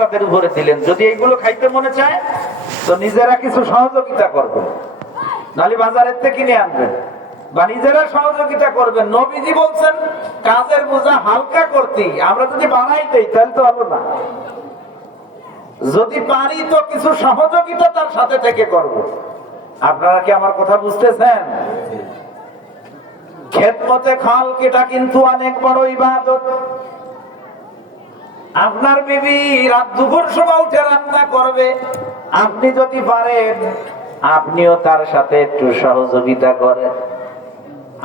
তাদের উপরে দিলেন। যদি এইগুলো খাইতে মনে চায় তো নিজেরা কিছু সহযোগিতা করবেন, নাহলে বাজারের থেকে কিনে আনবেন বা নিজেরা সহযোগিতা করবেন। নবীজি বলছেন কাজের বোঝা হালকা করতে, আমরা যদি বানাই দেই তাহলে তো হলো না। যদি পারি তো কিছু সহযোগিতা তার সাথে থেকে করব। আপনারা কি আমার কথা বুঝতেছেন? খেদমতে খালক এটা কিন্তু অনেক বড় ইবাদত। আপনার বিবি রাত দুপুর সময় উঠে রান্না করবে, আপনি যদি পারেন আপনিও তার সাথে একটু সহযোগিতা করেন।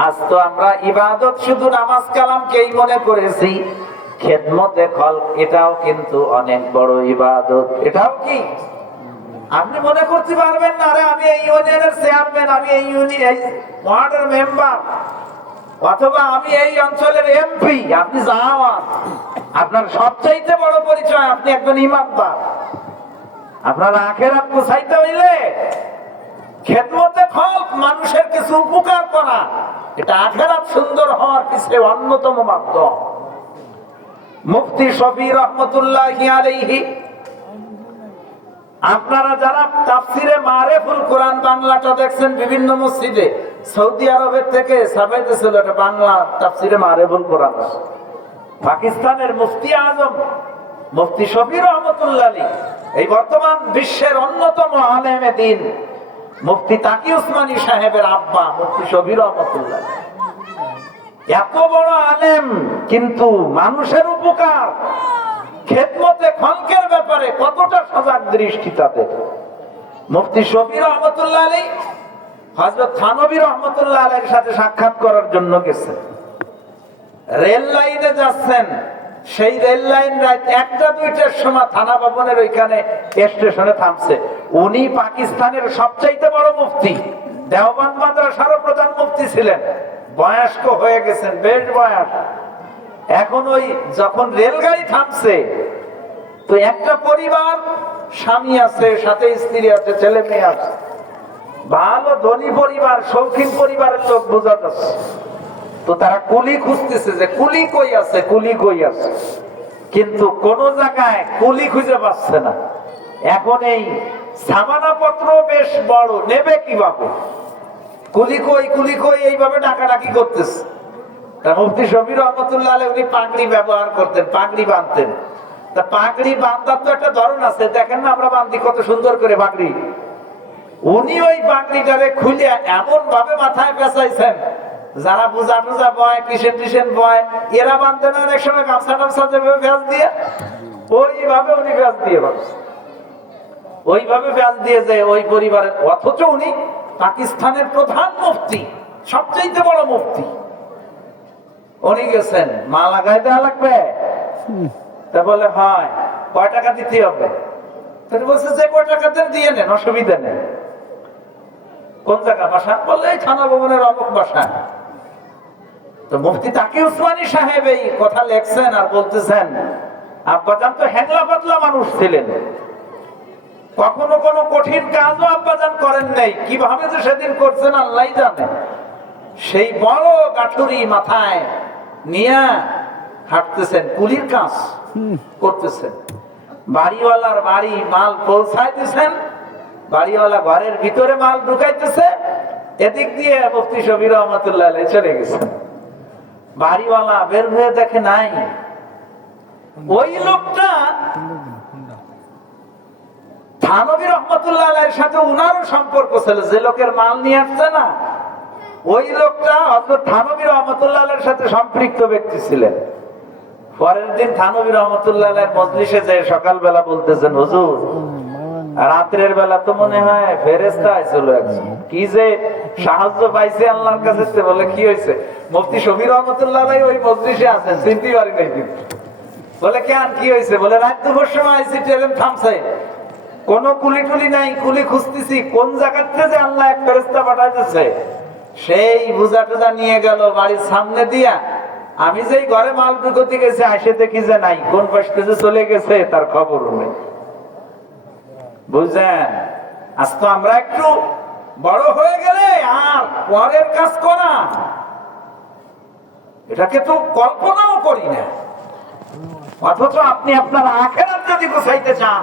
আজ তো আমরা ইবাদত শুধু নামাজ কালামকেই মনে করেছি, খেদমতে খালক এটাও কিন্তু অনেক বড় ইবাদত। এটাও কি আপনি মনে করতে পারবেন না, আরে আমি এই ইউনিয়নের চেয়ারম্যান, আমি এই ইউনিয়ন ওয়ার্ডের মেম্বার, অথবা আমি এই অঞ্চলের এমপি, আপনি জাওয়ান। আপনার সবচাইতে বড় পরিচয় আপনি একজন ইমানদার। আপনার আখিরাত গুছাইতে হইলে খেদমতে খালক, মানুষের কিছু উপকার করা, এটা আখিরাত সুন্দর হওয়ার পিছনে অন্যতম মাধ্যম। মুফতি শফি রহমতুল্লাহি আলাইহি, আপনারা যারা তাফসিরে মারিফুল কোরআন বাংলাটা দেখছেন বিভিন্ন মসজিদে, সৌদি আরবের থেকে ছাপাইতেছিল এটা বাংলা তাফসিরে মারিফুল কোরআন। পাকিস্তানের মুফতি আজম মুফতি শফি রহমতুল্লাহ আলাইহি, এই বর্তমান বিশ্বের অন্যতম আলেমে দ্বীন মুফতি তাকি উসমানী সাহেবের আব্বা মুফতি শফি রহমতুল্লাহ আলাইহি, এত বড় আলেম কিন্তু মানুষের উপকার, খেদমতে খালকের ব্যাপারে কতটা সজাগ দৃষ্টি তাদের। মুফতি শফি রহমতুল্লাহ আলাইহি হযরত থানবী রহমতুল্লাহ আলাইহির সাথে সাক্ষাৎ করার জন্য গেছেন। রেল লাইনে যাচ্ছেন, সেই রেল লাইন রাত 1টা-2টার সময় থানা ভবনের ওইখানে স্টেশনে থামছে। উনি পাকিস্তানের সবচাইতে বড় মুফতি, দেওবন্দ মাদ্রাসার প্রধান মুফতি ছিলেন, বয়স্ক হয়ে গেছেন, বেশ বয়স। এখন ওই যখন রেলগাড়ি থামছে তো একটা পরিবার, স্বামী আছে, সাথে স্ত্রী আছে, ছেলে মেয়ে আছে, ভালো ধনী পরিবার, শৌখিন পরিবারের লোক বোঝা যাচ্ছে। তো তারা কুলি খুঁজতেছে যে কুলি কই আছে, কুলি কই আছে, কিন্তু কোন জায়গায় কুলি খুঁজে পাচ্ছে না। এখন এই সামানাপত্র বেশ বড়, নেবে কিভাবে, কুলি কই কুলি কই এইভাবে ডাকাডাকি করতেছে। মুফতি শফি রহমতুল্লাহ আলাইহি উনি পাগড়ি ব্যবহার করতেন, পাগড়ি বাঁধতেন। তা পাগড়ি বাঁধার তো একটা ধরন আছে, দেখেন না আমরা বাঁধি কত সুন্দর করে পাগড়ি। উনি ওই পাগড়িটারে খুলে এমন ভাবে মাথায় পেঁচাইছেন, যারা বুঝা টুজা বয়, কিসেন টিসেন বয়, এরা বাঁধতে না অনেক সময় গামছা টামছা যেভাবে ব্যাস দিয়ে, ওইভাবে উনি ব্যাস দিয়ে বাঁধছে, ওইভাবে ব্যাস দিয়ে যায় ওই পরিবারের। অথচ উনি পাকিস্তানের প্রধান মুফতি, সবচেয়ে বড় মুফতি। উনি গেছেন, মা লাগাই দেওয়া লাগবে? তা বলে হয়। কয় টাকা দিতে হবে? বলছে যে কয় টাকা দেন দিয়ে নেন, অসুবিধা নেই। কোন জায়গা বাসা? বললে এই থানা ভবনের অমুক বাসা। তো মুফতি তাকি উসমানী সাহেব এই কথা লেখছেন আর বলতেছেন, আব্বাজান তো হ্যাংলা পাতলা মানুষ ছিলেন, কখনো কোনো কঠিন কাজও আব্বাজান করেন নাই, কিভাবে যে সেদিন করছেন আল্লাহই জানে। সেই বড় গাঠুরি মাথায় নিয়ে হাঁটতেছেন, কুলির কাজ করতেছেন, বাড়িওয়ালার বাড়ি মাল পৌঁছায় দিচ্ছেন, বাড়িওয়ালা ঘরের ভিতরে মাল ঢুকাইতেছে, এদিক দিয়ে মুফতি শফি রহমতুল্লাহ আলাইহি চলে গেছেন। বাড়িওয়ালা বের হয়ে দেখে নাই, ওই লোকটা থানবী রহমতুল্লাহ আলাইহির সাথে উনারও সম্পর্ক ছিল, যে লোকের মাল নিয়ে আসছে না, ওই লোকটা হযরত থানবী রহমতুল্লাহ আলাইহির সাথে সম্পৃক্ত ব্যক্তি ছিলেন। পরের দিন থানবী রহমতুল্লাহ আলাইহির মজলিসে যে সকালবেলা বলতেছেন, হুজুর রাতের বেলা তো মনে হয় ফেরেশতা আইছিল একজন, কি যে সাহায্য পাইছে আল্লাহর কাছে। বলে কি হয়েছে? মুফতি শফি রহমতুল্লাহ আলাইহি ওই মজলিসে আছেন, চিনতে পারি নাই। বলে কেন, কি হয়েছে? বলে রাত দুপুর সময় আইছি, ট্রেন থামছে, কোন কুলি টুলি নাই, কুলি খুঁজতেছি, কোন জায়গাতে যে আল্লাহ এক ফেরেশতা পাঠাইতেছে। সেই বুঝা টুজা নিয়ে গেল বাড়ির সামনে দিয়া, আমি যেই ঘরে মাল ঢুকতে গেছি আসে দেখি যে নাই, কোন পাশে যে চলে গেছে তার খবর নেই। বুঝলেন? আজ তো আমরা একটু বড় হয়ে গেলে আর পরের কাজ করা, এটাকে তো কল্পনাও করি না। অথচ আপনি আপনার আখেরাত যদি গুছাইতে চান